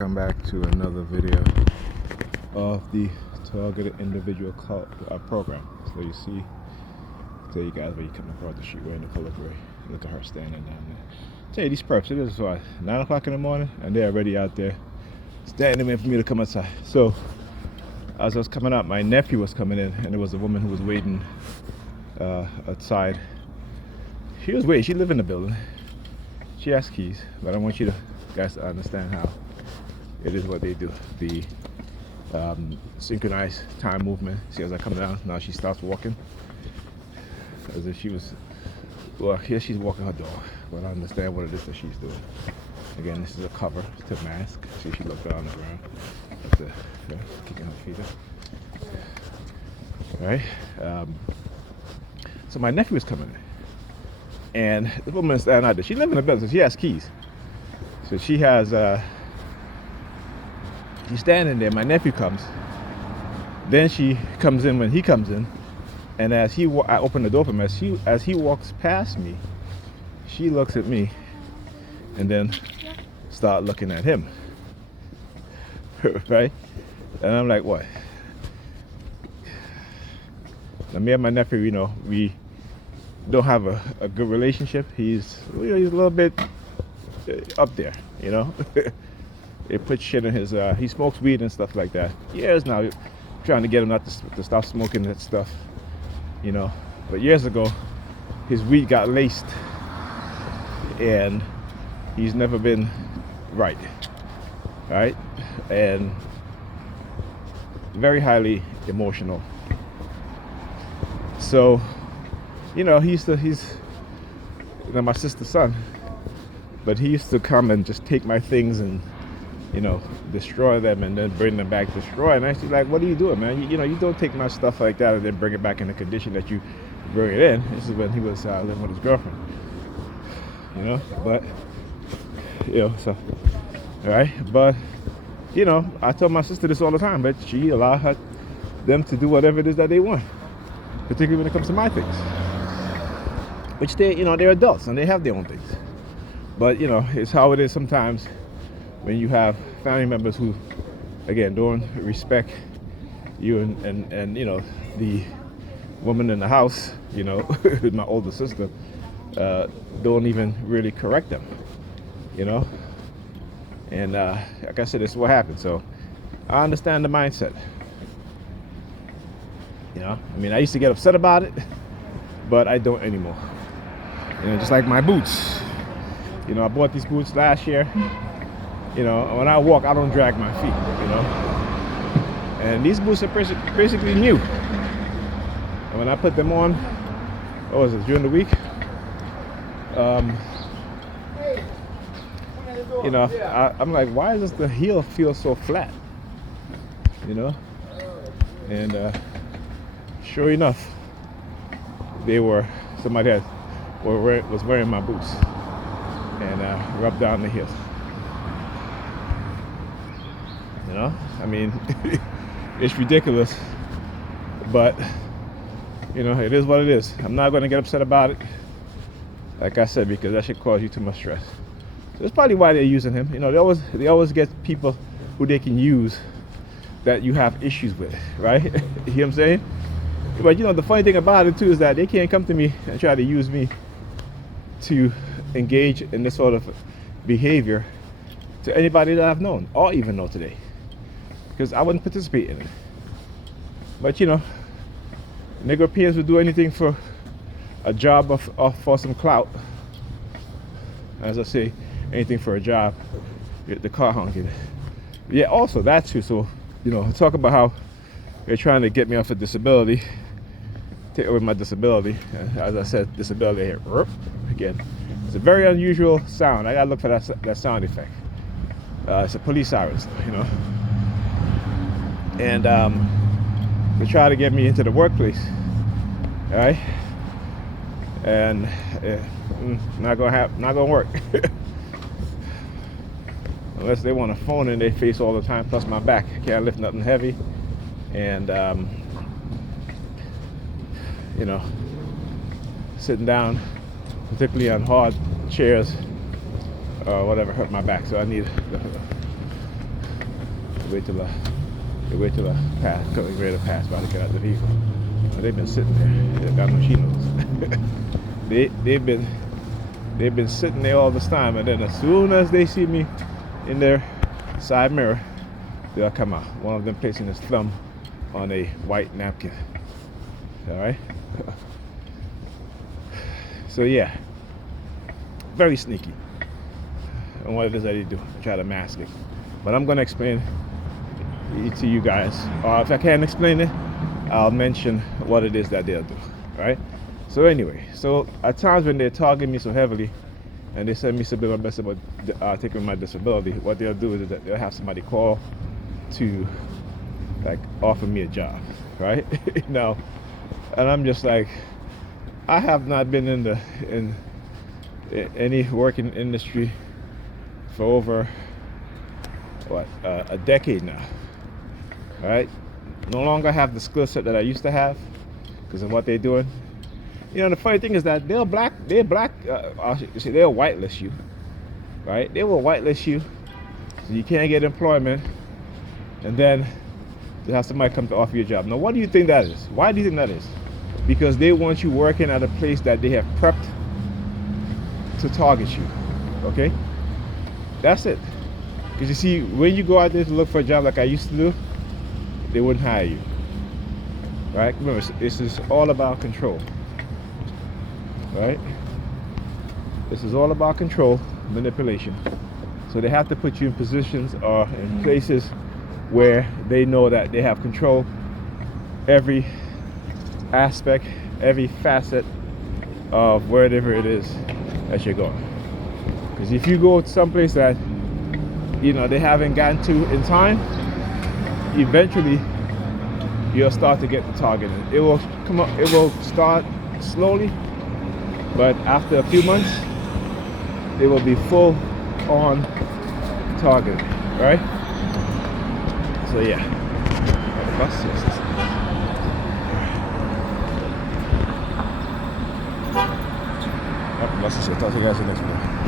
Come back to another video of the targeted individual program. So you see, tell you guys where you come across the street wearing the color gray. Look at her standing down there. Tell you these perps, it is what, 9 o'clock in the morning, and they're already out there standing there for me to come outside. So as I was coming out, my nephew was coming in, and there was a woman who was waiting outside. She was waiting. She lived in the building. She has keys, but I want you guys to understand how it is what they do. The synchronized time movement. See, as I come down, now she starts walking as if she was. Well, here she's walking her dog, but I understand what it is that she's doing. Again, this is a cover to mask. See, she looked down on the ground, kicking her feet up. Right. So my nephew was coming in, and the woman is standing out there. She lives in the building, so she has keys. So she has. She's standing there. My nephew comes. Then she comes in when he comes in, and as I open the door for him. As he walks past me, she looks at me, and then start looking at him. Right? And I'm like, what? Now, me and my nephew, we don't have a good relationship. He's a little bit up there, It puts shit in his, he smokes weed and stuff like that. Years now, trying to get him not to stop smoking that stuff, But years ago, his weed got laced, and he's never been right? And very highly emotional. So, he's my sister's son, but he used to come and just take my things and destroy them and then bring them back destroyed. And I was like, what are you doing, man? You don't take my stuff like that and then bring it back in the condition that you bring it in. This is when he was living with his girlfriend, but, so, all right. But, I tell my sister this all the time, but she allowed them to do whatever it is that they want, particularly when it comes to my things, which they're adults and they have their own things. But, it's how it is sometimes when you have family members who, again, don't respect you and the woman in the house, my older sister, don't even really correct them, And like I said, this is what happened. So I understand the mindset. I used to get upset about it, but I don't anymore. Just like my boots. I bought these boots last year. When I walk, I don't drag my feet, And these boots are basically new. And when I put them on, what was it, during the week? I'm like, why does the heel feel so flat? And sure enough, somebody was wearing my boots and rubbed down the heel. It's ridiculous, but it is what it is. I'm not going to get upset about it, like I said, because that should cause you too much stress. So that's probably why they're using him. They always get people who they can use that you have issues with, right? You know what I'm saying? But the funny thing about it too is that they can't come to me and try to use me to engage in this sort of behavior to anybody that I've known or even know today, because I wouldn't participate in it. But Negropeans would do anything for a job or for some clout. As I say, anything for a job. The car honking. Yeah, also that too. So talk about how they're trying to get me off of disability, take away my disability. As I said, disability here. Again, it's a very unusual sound. I gotta look for that sound effect. It's a police siren, and they try to get me into the workplace, all right? And not gonna work unless they want a phone in their face all the time, plus my back. I can't lift nothing heavy, and sitting down, particularly on hard chairs or whatever, hurt my back. So I need Wait till the pass, coming ready to pass by to get out the vehicle. But they've been sitting there. They've got no chinos. they've been sitting there all this time, and then as soon as they see me in their side mirror, they'll come out. One of them placing his thumb on a white napkin. All right. So yeah, very sneaky. And what it is that they do, try to mask it. But I'm gonna explain it to you guys. Or if I can't explain it, I'll mention what it is that they'll do. Right? So anyway, so at times when they're targeting me so heavily, and they send me some bit of mess about taking my disability, what they'll do is that they'll have somebody call to like offer me a job, right? Now, and I'm just like, I have not been in any working industry for over a decade now, right? No longer have the skill set that I used to have because of what they're doing. You know, the funny thing is that they'll whitelist you, right? They will whitelist you, so you can't get employment, and then they have somebody come to offer you a job. Now, what do you think that is? Why do you think that is? Because they want you working at a place that they have prepped to target you, okay? That's it. Because you see, when you go out there to look for a job like I used to do, they wouldn't hire you, right? Remember, this is all about control, right? This is all about control, manipulation. So they have to put you in positions or in places where they know that they have control every aspect, every facet of wherever it is that you're going. Because if you go to someplace that you know they haven't gotten to in time, eventually you'll start to get the target. It will come up, it will start slowly, but after a few months it will be full on target, right? So yeah, talk to you guys in the next one.